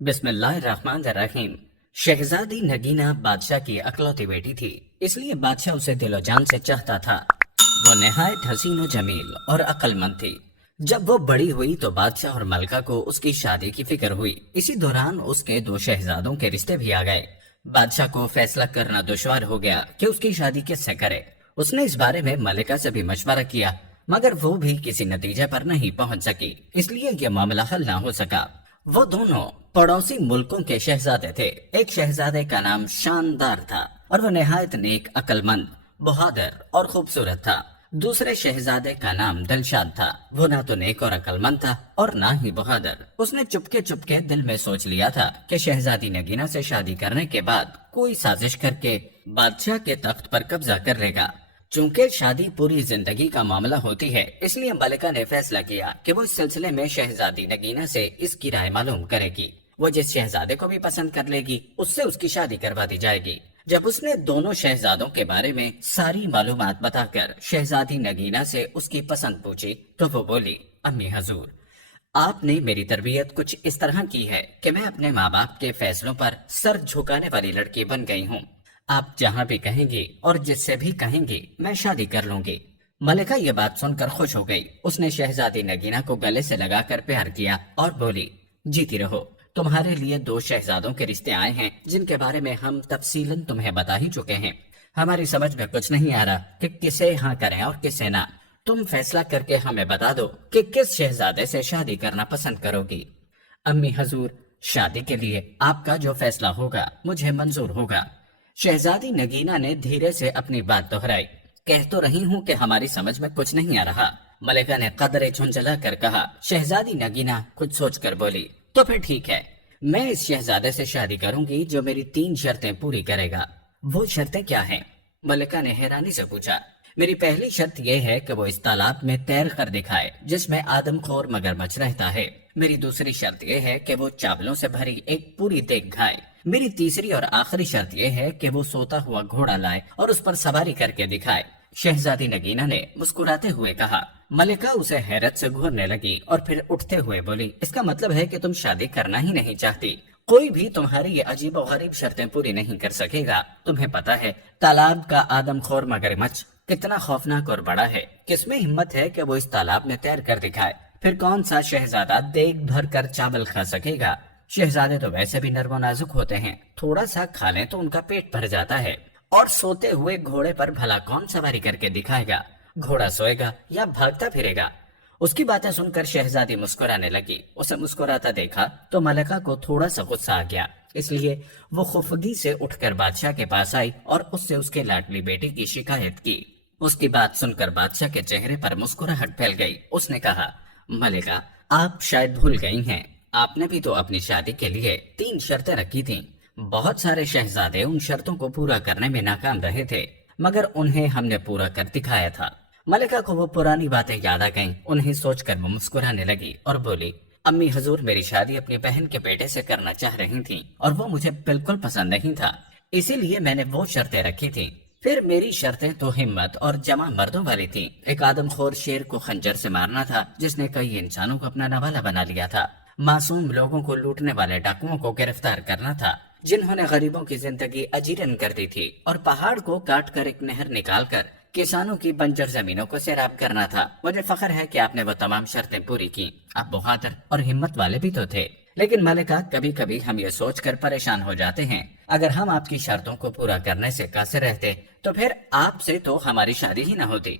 बिस्मिल्लाहिर्रहमानिर्रहीम। शहजादी नगीना बादशाह की अकलौती बेटी थी, इसलिए बादशाह उसे दिलो जान से चाहता था। वो निहायत हसीन व जमील और अक्लमंद थी। जब वो बड़ी हुई तो बादशाह और मलका को उसकी शादी की फिक्र हुई। इसी दौरान उसके दो शहजादों के रिश्ते भी आ गए। बादशाह को फैसला करना दुश्वार हो गया कि उसकी शादी किससे करे। उसने इस बारे में मलिका से भी मशवरा किया, मगर वो भी किसी नतीजे पर नहीं पहुंच सकी, इसलिए यह मामला हल ना हो सका। वो दोनों पड़ोसी मुल्कों के शहजादे थे। एक शहजादे का नाम शानदार था और वो निहायत नेक, अक्लमंद, बहादुर और खूबसूरत था। दूसरे शहजादे का नाम दिलशाद था। वो ना तो नेक और अक्लमंद था और ना ही बहादुर। उसने चुपके चुपके दिल में सोच लिया था कि शहजादी नगीना से शादी करने के बाद कोई साजिश करके बादशाह के तख्त पर कब्जा कर लेगा। चूंकि शादी पूरी जिंदगी का मामला होती है, इसलिए मलिका ने फैसला किया कि वो इस सिलसिले में शहजादी नगीना से इसकी राय मालूम करेगी। वो जिस शहजादे को भी पसंद कर लेगी, उससे उसकी शादी करवा दी जाएगी। जब उसने दोनों शहजादों के बारे में सारी मालूमात बताकर शहजादी नगीना से उसकी पसंद पूछी, तो वो बोली, अम्मी हजूर, आपने मेरी तरबियत कुछ इस तरह की है कि मैं अपने माँ बाप के फैसलों पर सर झुकाने वाली लड़की बन गई हूँ। आप जहाँ भी कहेंगी और जिससे भी कहेंगी मैं शादी कर लूंगी। मलिका ये बात सुनकर खुश हो गई। उसने शहजादी नगीना को गले से लगाकर प्यार किया और बोली, जीती रहो। तुम्हारे लिए दो शहजादों के रिश्ते आए हैं जिनके बारे में हम तफसीलन तुम्हें बता ही चुके हैं। हमारी समझ में कुछ नहीं आ रहा कि किसे हाँ करें और किसे ना। तुम फैसला करके हमें बता दो कि किस शहजादे से शादी करना पसंद करोगी। अम्मी हजूर, शादी के लिए आपका जो फैसला होगा मुझे मंजूर होगा। शहजादी नगीना ने धीरे से अपनी बात दोहराई। कह तो रही हूँ कि हमारी समझ में कुछ नहीं आ रहा। मलिका ने कदरे झुंझला कर कहा। शहजादी नगीना कुछ सोचकर बोली, तो फिर ठीक है, मैं इस शहजादे से शादी करूंगी जो मेरी 3 शर्तें पूरी करेगा। वो शर्तें क्या हैं? मलिका ने हैरानी से पूछा। मेरी पहली शर्त यह है कि वो इस तालाब में तैर कर दिखाए जिसमें आदमखोर मगरमच्छ रहता है। मेरी दूसरी शर्त यह है कि वो चावलों से भरी एक पूरी देग खाए। मेरी तीसरी और आखिरी शर्त यह है कि वो सोता हुआ घोड़ा लाए और उस पर सवारी करके दिखाए। शहजादी नगीना ने मुस्कुराते हुए कहा। मलिका उसे हैरत से घूरने लगी और फिर उठते हुए बोली, इसका मतलब है कि तुम शादी करना ही नहीं चाहती। कोई भी तुम्हारी ये अजीब और गरीब शर्तें पूरी नहीं कर सकेगा। तुम्हें पता है तालाब का आदमखोर मगरमच्छ कितना खौफनाक और बड़ा है। किसमें हिम्मत है कि वो इस तालाब में तैर कर दिखाए? फिर कौन सा शहजादा देग भर कर चावल खा सकेगा? शहजादे तो वैसे भी नर्म नाजुक होते हैं, थोड़ा सा खा लें तो उनका पेट भर जाता है। और सोते हुए घोड़े पर भला कौन सवारी करके दिखाएगा? घोड़ा सोएगा या भागता फिरेगा? उसकी बातें सुनकर शहजादी मुस्कुराने लगी। उसे मुस्कुराता देखा तो मलिका को थोड़ा सा गुस्सा आ गया, इसलिए वो खुफगी से उठकर बादशाह के पास आई और उससे उसके लाडली बेटे की शिकायत की। उसकी बात सुनकर बादशाह के चेहरे पर मुस्कुराहट फैल गई। उसने कहा, मलिका, आप शायद भूल गई हैं, आपने भी तो अपनी शादी के लिए 3 शर्तें रखी थीं। बहुत सारे शहजादे उन शर्तों को पूरा करने में नाकाम रहे थे, मगर उन्हें हमने पूरा कर दिखाया था। मलिका को वो पुरानी बातें याद आ गईं। उन्हें सोचकर वो मुस्कुराने लगी और बोली, अम्मी हजूर, मेरी शादी अपनी बहन के बेटे से करना चाह रही थी और वो मुझे बिल्कुल पसंद नहीं था, इसीलिए मैंने वो शर्तें रखी थी। फिर मेरी शर्तें तो हिम्मत और जमा मर्दों वाली थी। एक आदमखोर शेर को खंजर से मारना था जिसने कई इंसानों को अपना नवाला बना लिया था। मासूम लोगों को लूटने वाले डाकुओं को गिरफ्तार करना था जिन्होंने गरीबों की जिंदगी अजीरन कर दी थी। और पहाड़ को काट कर एक नहर निकाल कर किसानों की बंजर जमीनों को सैराब करना था। मुझे फख्र है कि आपने वो तमाम शर्तें पूरी की। आप बहादुर और हिम्मत वाले भी तो थे। लेकिन मलिका, कभी कभी हम ये सोचकर परेशान हो जाते हैं, अगर हम आपकी शर्तों को पूरा करने से कासिर रहते तो फिर आपसे तो हमारी शादी ही ना होती।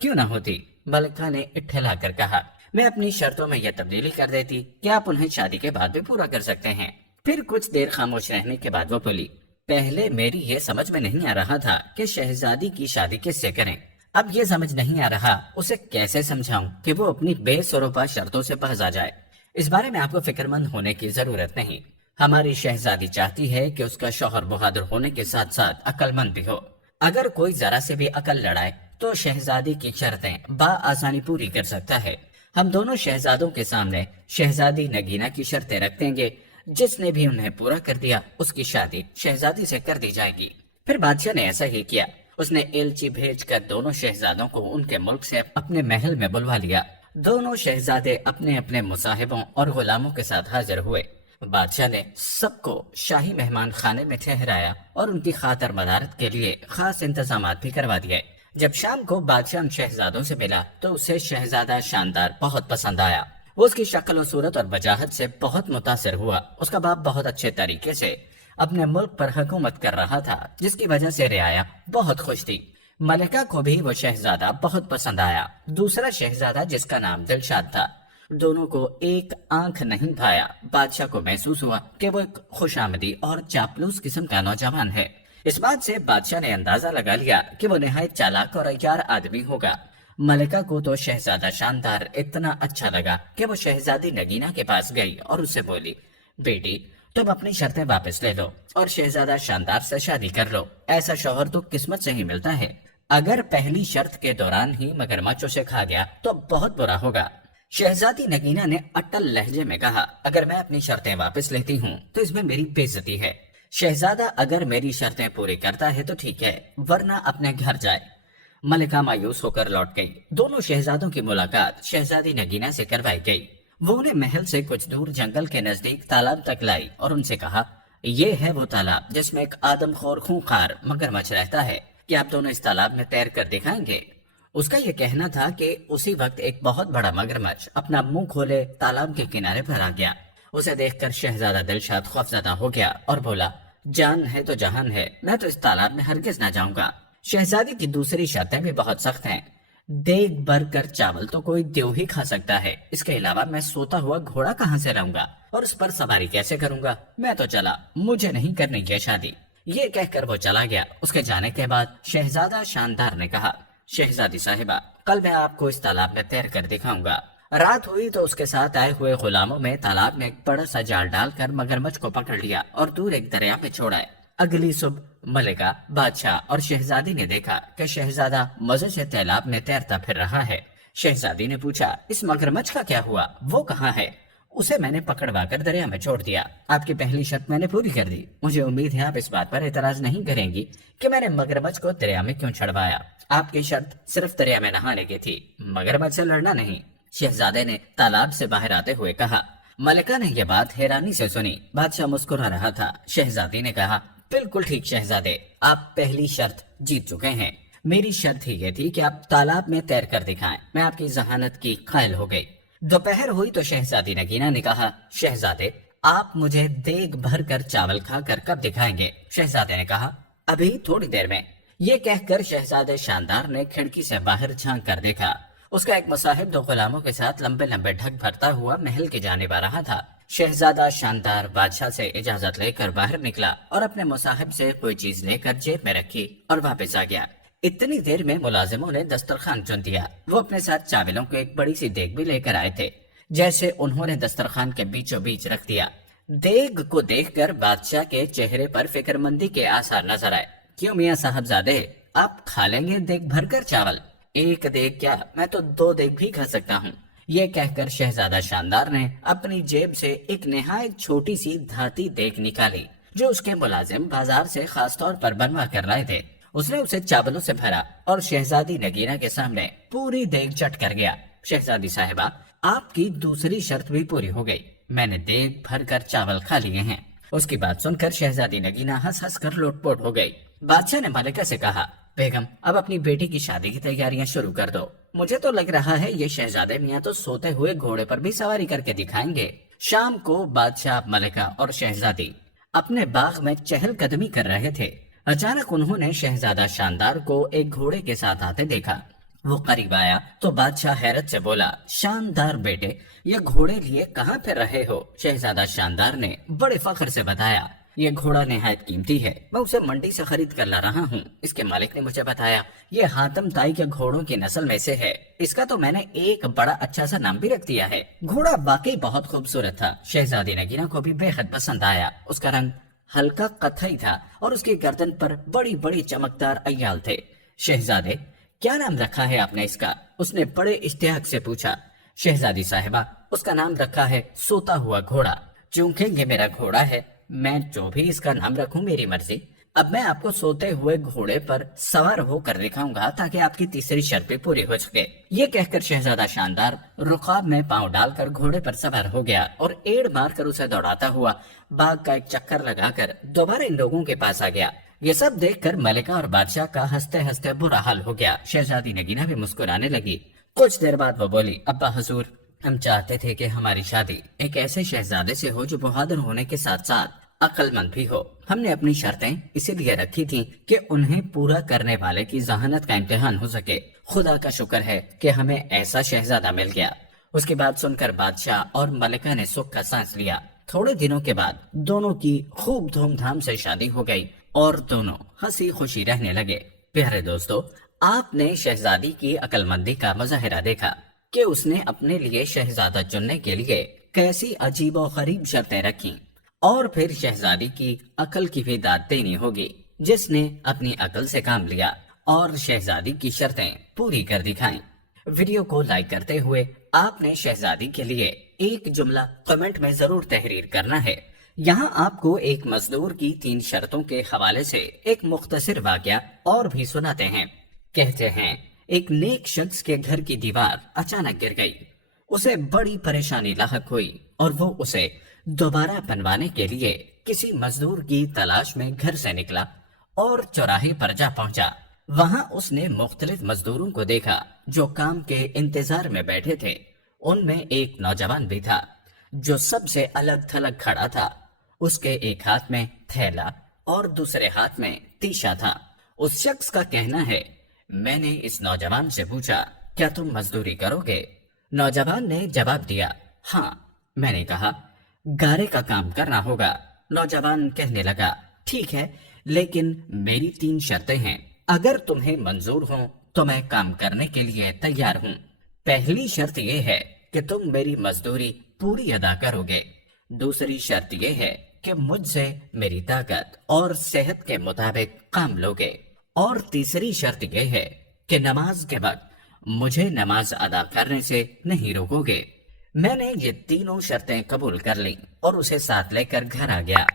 क्यों ना होती? मलिका ने इठला कर कहा। मैं अपनी शर्तों में यह तब्दीली कर देती कि आप उन्हें शादी के बाद भी पूरा कर सकते हैं। फिर कुछ देर खामोश रहने के बाद वो बोली, पहले मेरी ये समझ में नहीं आ रहा था कि शहजादी की शादी किससे करें। अब ये समझ नहीं आ रहा उसे कैसे समझाऊं कि वो अपनी बेसुरोपा शर्तों से बहज आ जाए। इस बारे में आपको फिक्रमंद होने की जरूरत नहीं। हमारी शहजादी चाहती है कि उसका शौहर बहादुर होने के साथ साथ अक्लमंद भी हो। अगर कोई जरा से भी अकल लड़ाए तो शहजादी की शर्तें आसानी पूरी कर सकता है। हम दोनों शहजादों के सामने शहजादी नगीना की शर्तें रख देंगे। जिसने भी उन्हें पूरा कर दिया उसकी शादी शहजादी से कर दी जाएगी। फिर बादशाह ने ऐसा ही किया। उसने एलची भेजकर दोनों शहजादों को उनके मुल्क से अपने महल में बुलवा लिया। दोनों शहजादे अपने अपने मुसाहिबों और गुलामों के साथ हाजिर हुए। बादशाह ने सबको शाही मेहमान खाने में ठहराया और उनकी खातर मदारत के लिए खास इंतजामात भी करवा दिए। जब शाम को बादशाह उन शहजादों से मिला तो उसे शहजादा शानदार बहुत पसंद आया। वो उसकी शक्ल और सूरत और वजाहत से बहुत मुतासिर हुआ। उसका बाप बहुत अच्छे तरीके से अपने मुल्क पर हुकूमत कर रहा था, जिसकी वजह से रियाया बहुत खुश थी। मलिका को भी वो शहजादा बहुत पसंद आया। दूसरा शहजादा जिसका नाम दिलशाद था, दोनों को एक आंख नहीं भाया। बादशाह को महसूस हुआ कि वो एक खुशामदी और चापलूस किस्म का नौजवान है। इस बात से बादशाह ने अंदाजा लगा लिया कि वो निहायत चालाक और अय्यार आदमी होगा। मलिका को तो शहजादा शानदार इतना अच्छा लगा कि वो शहजादी नगीना के पास गई और उससे बोली, बेटी तुम अपनी शर्तें वापस ले लो और शहजादा शानदार से शादी कर लो। ऐसा शौहर तो किस्मत से ही मिलता है। अगर पहली शर्त के दौरान ही मगरमच्छ उसे खा गया तो बहुत बुरा होगा। शहजादी नगीना ने अटल लहजे में कहा, अगर मैं अपनी शर्तें वापस लेती हूँ तो इसमें मेरी बेइज्जती है। शहजादा अगर मेरी शर्तें पूरी करता है तो ठीक है, वरना अपने घर जाए। मलिका मायूस होकर लौट गई। दोनों शहजादों की मुलाकात शहजादी नगीना से करवाई गई। वो उन्हें महल से कुछ दूर जंगल के नजदीक तालाब तक लाई और उनसे कहा, ये है वो तालाब जिसमें एक आदमखोर खूंखार मगरमच्छ रहता है। क्या आप दोनों इस तालाब में तैर कर दिखाएंगे? उसका ये कहना था कि उसी वक्त एक बहुत बड़ा मगरमच्छ अपना मुंह खोले तालाब के किनारे पर आ गया। उसे देखकर शहजादा दिलशाद खौफजदा हो गया और बोला, जान है तो जहान है, मैं तो इस तालाब में हरगिज ना जाऊंगा। शहजादी की दूसरी शर्तें भी बहुत सख्त हैं। देग भर कर चावल तो कोई देव ही खा सकता है, इसके अलावा मैं सोता हुआ घोड़ा कहाँ से लाऊंगा और उस पर सवारी कैसे करूंगा? मैं तो चला, मुझे नहीं करनी ये शादी। ये कहकर वो चला गया। उसके जाने के बाद शहजादा शानदार ने कहा, शहजादी साहिबा, कल मैं आपको इस तालाब में तैर कर दिखाऊंगा। रात हुई तो उसके साथ आए हुए गुलामों में तालाब में एक बड़ा सा जाल डालकर मगरमच्छ को पकड़ लिया और दूर एक दरिया में छोड़ा। अगली सुबह मलिका, बादशाह और शहजादी ने देखा कि शहजादा मजे से तालाब में तैरता फिर रहा है। शहजादी ने पूछा, इस मगरमच्छ का क्या हुआ? वो कहाँ है? उसे मैंने पकड़वा कर दरिया में छोड़ दिया। आपकी पहली शर्त मैंने पूरी कर दी। मुझे उम्मीद है आप इस बात पर एतराज नहीं करेंगी कि मैंने मगरमच्छ को दरिया में क्यों छड़वाया। आपकी शर्त सिर्फ दरिया में नहाने की थी, मगरमच्छ से लड़ना नहीं। शहजादे ने तालाब से बाहर आते हुए कहा। मलिका ने यह बात हैरानी से सुनी। बादशाह मुस्कुरा रहा था। शहजादी ने कहा, बिल्कुल ठीक शहजादे, आप पहली शर्त जीत चुके हैं। मेरी शर्त ही ये थी कि आप तालाब में तैर कर दिखाएं। मैं आपकी जहानत की कायल हो गई। दोपहर हुई तो शहजादी नगीना ने कहा, शहजादे आप मुझे देग भर कर चावल खाकर कब दिखाएंगे? शहजादे ने कहा, अभी थोड़ी देर में। ये कहकर शहजादे शानदार ने खिड़की से बाहर झांक कर देखा। उसका एक मुसाहिब दो गुलामों के साथ लंबे लंबे ढक भरता हुआ महल की जानिब आ रहा था। शहजादा शानदार बादशाह से इजाजत लेकर बाहर निकला और अपने मुसाहिब से कोई चीज लेकर जेब में रखी और वापस आ गया। इतनी देर में मुलाजिमों ने दस्तरखान चुन दिया। वो अपने साथ चावलों को एक बड़ी सी देग भी लेकर आए थे, जैसे उन्होंने दस्तरखान के बीचों बीच रख दिया। देग को देखकर बादशाह के चेहरे पर फिक्रमंदी के आसार नजर आए। क्यों मियाँ साहबजादे, आप खा लेंगे देग भरकर चावल? एक देग क्या, मैं तो 2 देग भी खा सकता हूँ। ये कहकर शहजादा शानदार ने अपनी जेब से एक निहायत छोटी सी धाती देग निकाली, जो उसके मुलाजिम बाजार से खास तौर पर बनवा कर लाए थे। उसने उसे चावलों से भरा और शहजादी नगीना के सामने पूरी देग चट कर गया। शहजादी साहिबा, आपकी दूसरी शर्त भी पूरी हो गई। मैंने देग भर कर चावल खा लिए हैं। उसकी बात सुनकर शहजादी नगीना हंस हंस कर लोटपोट हो गई। बादशाह ने मलिका से कहा, बेगम अब अपनी बेटी की शादी की तैयारियां शुरू कर दो। मुझे तो लग रहा है ये शहजादे मियाँ तो सोते हुए घोड़े पर भी सवारी करके दिखाएंगे। शाम को बादशाह, मलिका और शहजादी अपने बाग में चहलकदमी कर रहे थे। अचानक उन्होंने शहजादा शानदार को एक घोड़े के साथ आते देखा। वो करीब आया तो बादशाह हैरत से बोला, शानदार बेटे, ये घोड़े लिए कहाँ फिर रहे हो? शहजादा शानदार ने बड़े फख्र से बताया, ये घोड़ा निहायत कीमती है, मैं उसे मंडी से खरीद कर ला रहा हूँ। इसके मालिक ने मुझे बताया ये हातम ताई के घोड़ों की नस्ल में से है। इसका तो मैंने एक बड़ा अच्छा सा नाम भी रख दिया है। घोड़ा वाकई बहुत खूबसूरत था। शहजादी नगीना को भी बेहद पसंद आया। उसका रंग हल्का कथई था और उसकी गर्दन पर बड़ी बड़ी चमकदार अय्याल थे। शहजादे, क्या नाम रखा है आपने इसका? उसने बड़े इश्तियाक से पूछा। शहजादी साहिबा, उसका नाम रखा है सोता हुआ घोड़ा। चूंकि ये मेरा घोड़ा है, मैं जो भी इसका नाम रखूं मेरी मर्जी। अब मैं आपको सोते हुए घोड़े पर सवार होकर दिखाऊंगा ताकि आपकी तीसरी शर्त भी पूरी हो सके। ये कहकर शहजादा शानदार रुकाब में पांव डालकर घोड़े पर सवार हो गया और एड़ मारकर उसे दौड़ाता हुआ बाग का एक चक्कर लगाकर दोबारा इन लोगों के पास आ गया। ये सब देखकर मलिका और बादशाह का हंसते हंसते बुरा हाल हो गया। शहजादी नगीना भी मुस्कुराने लगी। कुछ देर बाद वो बोली, अब्बा हुजूर, हम चाहते थे कि हमारी शादी एक ऐसे शहजादे से हो जो बहादुर होने के साथ साथ अक्लमंद भी हो। हमने अपनी शर्तें इसीलिए रखी थी कि उन्हें पूरा करने वाले की जहानत का इम्तिहान हो सके। खुदा का शुक्र है कि हमें ऐसा शहजादा मिल गया। उसकी बात सुनकर बादशाह और मलिका ने सुख का सांस लिया। थोड़े दिनों के बाद दोनों की खूब धूमधाम से शादी हो गई और दोनों हंसी खुशी रहने लगे। प्यारे दोस्तों, आपने शहजादी की अक्लमंदी का मुजाहिरा देखा कि उसने अपने लिए शहजादा चुनने के लिए कैसी अजीब और गरीब शर्तें रखी, और फिर शहजादी की अकल की भी दाद देनी होगी जिसने अपनी अकल से काम लिया और शहजादी की शर्तें पूरी कर दिखाई। वीडियो को लाइक करते हुए आपने शहजादी के लिए एक जुमला कमेंट में जरूर तहरीर करना है। यहाँ आपको एक मजदूर की 3 शर्तों के हवाले से एक मुख्तसर वाकया और भी सुनाते हैं। कहते हैं, एक नेक शख्स के घर की दीवार अचानक गिर गई। उसे बड़ी परेशानी लाहक हुई और वो उसे दोबारा बनवाने के लिए किसी मजदूर की तलाश में घर से निकला और चौराहे पर जा पहुंचा। वहां उसने मुख्तलिफ मजदूरों को देखा जो काम के इंतजार में बैठे थे। उनमें एक नौजवान भी था जो सबसे अलग थलग खड़ा था। उसके एक हाथ में थैला और दूसरे हाथ में तीशा था। उस शख्स का कहना है, मैंने इस नौजवान से पूछा, क्या तुम मजदूरी करोगे? नौजवान ने जवाब दिया, हाँ। मैंने कहा, गारे का काम करना होगा। नौजवान कहने लगा, ठीक है, लेकिन मेरी 3 शर्तें हैं। अगर तुम्हें मंजूर हो तो मैं काम करने के लिए तैयार हूँ। पहली शर्त यह है कि तुम मेरी मजदूरी पूरी अदा करोगे। दूसरी शर्त यह है कि मुझसे मेरी ताकत और सेहत के मुताबिक काम लोगे। और तीसरी शर्त यह है कि नमाज के वक्त मुझे नमाज अदा करने से नहीं रोकोगे। मैंने ये तीनों शर्तें कबूल कर ली और उसे साथ लेकर घर आ गया,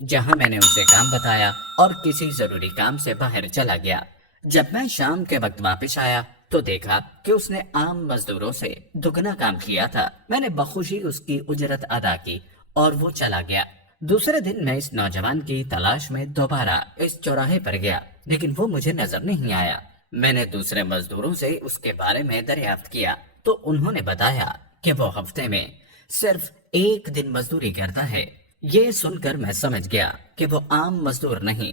जहां मैंने उसे काम बताया और किसी जरूरी काम से बाहर चला गया। जब मैं शाम के वक्त वापस आया तो देखा कि उसने आम मजदूरों से दुगना काम किया था। मैंने बखुशी उसकी उजरत अदा की और वो चला गया। दूसरे दिन मैं इस नौजवान की तलाश में दोबारा इस चौराहे पर गया, लेकिन वो मुझे नजर नहीं आया। मैंने दूसरे मजदूरों से उसके बारे में दरियाफ्त किया तो उन्होंने बताया कि वो हफ्ते में सिर्फ 1 दिन मजदूरी करता है। ये सुनकर मैं समझ गया कि वो आम मजदूर नहीं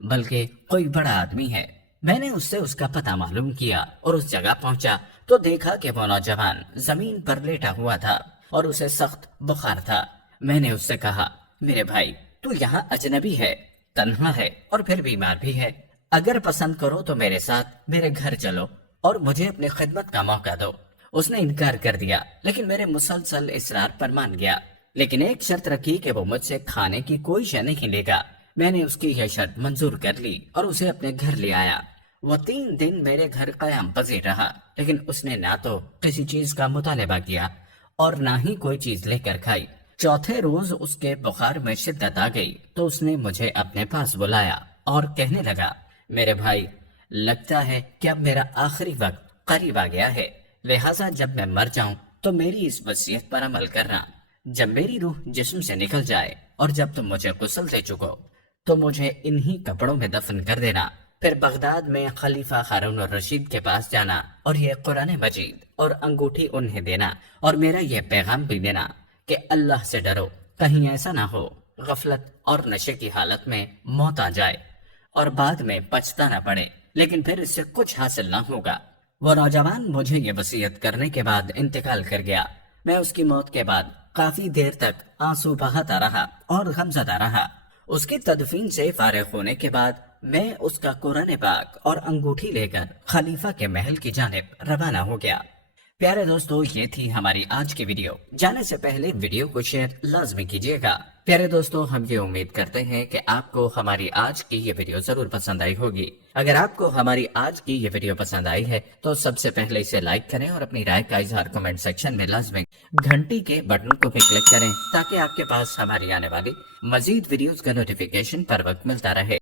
बल्कि कोई बड़ा आदमी है। मैंने उससे उसका पता मालूम किया और उस जगह पहुंचा तो देखा कि वो नौजवान जमीन पर लेटा हुआ था और उसे सख्त बुखार था। मैंने उससे कहा, मेरे भाई, तू यहाँ अजनबी है, तन्हा है और फिर बीमार भी है। अगर पसंद करो तो मेरे साथ मेरे घर चलो और मुझे अपनी खिदमत का मौका दो। उसने इनकार कर दिया, लेकिन मेरे मुसलसल इसरार पर मान गया। लेकिन एक शर्त रखी कि वो मुझसे खाने की कोई शय नहीं लेगा। मैंने उसकी यह शर्त मंजूर कर ली और उसे अपने घर ले आया। वो 3 दिन मेरे घर कयाम पजीर रहा, लेकिन उसने ना तो किसी चीज का मुतालिबा किया और ना ही कोई चीज लेकर खाई। चौथे रोज उसके बुखार में शिद्दत आ गई तो उसने मुझे अपने पास बुलाया और कहने लगा, मेरे भाई, लगता है कि अब मेरा आखिरी वक्त करीब आ गया है, लिहाजा जब मैं मर जाऊं तो मेरी इस वसीयत पर अमल करना। जब मेरी रूह जिस्म से निकल जाए और जब तुम मुझे गुस्ल दे चुको तो मुझे इन्हीं कपड़ों में दफन कर देना। फिर बगदाद में खलीफा हारून और रशीद के पास जाना और ये कुरान मजीद और अंगूठी उन्हें देना और मेरा ये पैगाम भी देना कि अल्लाह से डरो, कहीं ऐसा ना हो गफलत और नशे की हालत में मौत आ जाए और बाद में पछताना पड़े, लेकिन फिर इससे कुछ हासिल ना होगा। वो नौजवान मुझे ये वसीयत करने के बाद इंतकाल कर गया। मैं उसकी मौत के बाद काफी देर तक आंसू बहाता रहा और गमज़दा रहा। उसकी तदफीन से फारिग होने के बाद मैं उसका कुरान पाक और अंगूठी लेकर खलीफा के महल की जानिब रवाना हो गया। प्यारे दोस्तों, ये थी हमारी आज की वीडियो। जाने से पहले वीडियो को शेयर लाजमी कीजिएगा। प्यारे दोस्तों, हम ये उम्मीद करते हैं कि आपको हमारी आज की ये वीडियो जरूर पसंद आई होगी। अगर आपको हमारी आज की ये वीडियो पसंद आई है तो सबसे पहले इसे लाइक करें और अपनी राय का इजहार कमेंट सेक्शन में लाजमी घंटी के बटन को भी क्लिक करें ताकि आपके पास हमारी आने वाली मजीद वीडियोस का नोटिफिकेशन पर वक्त मिलता रहे।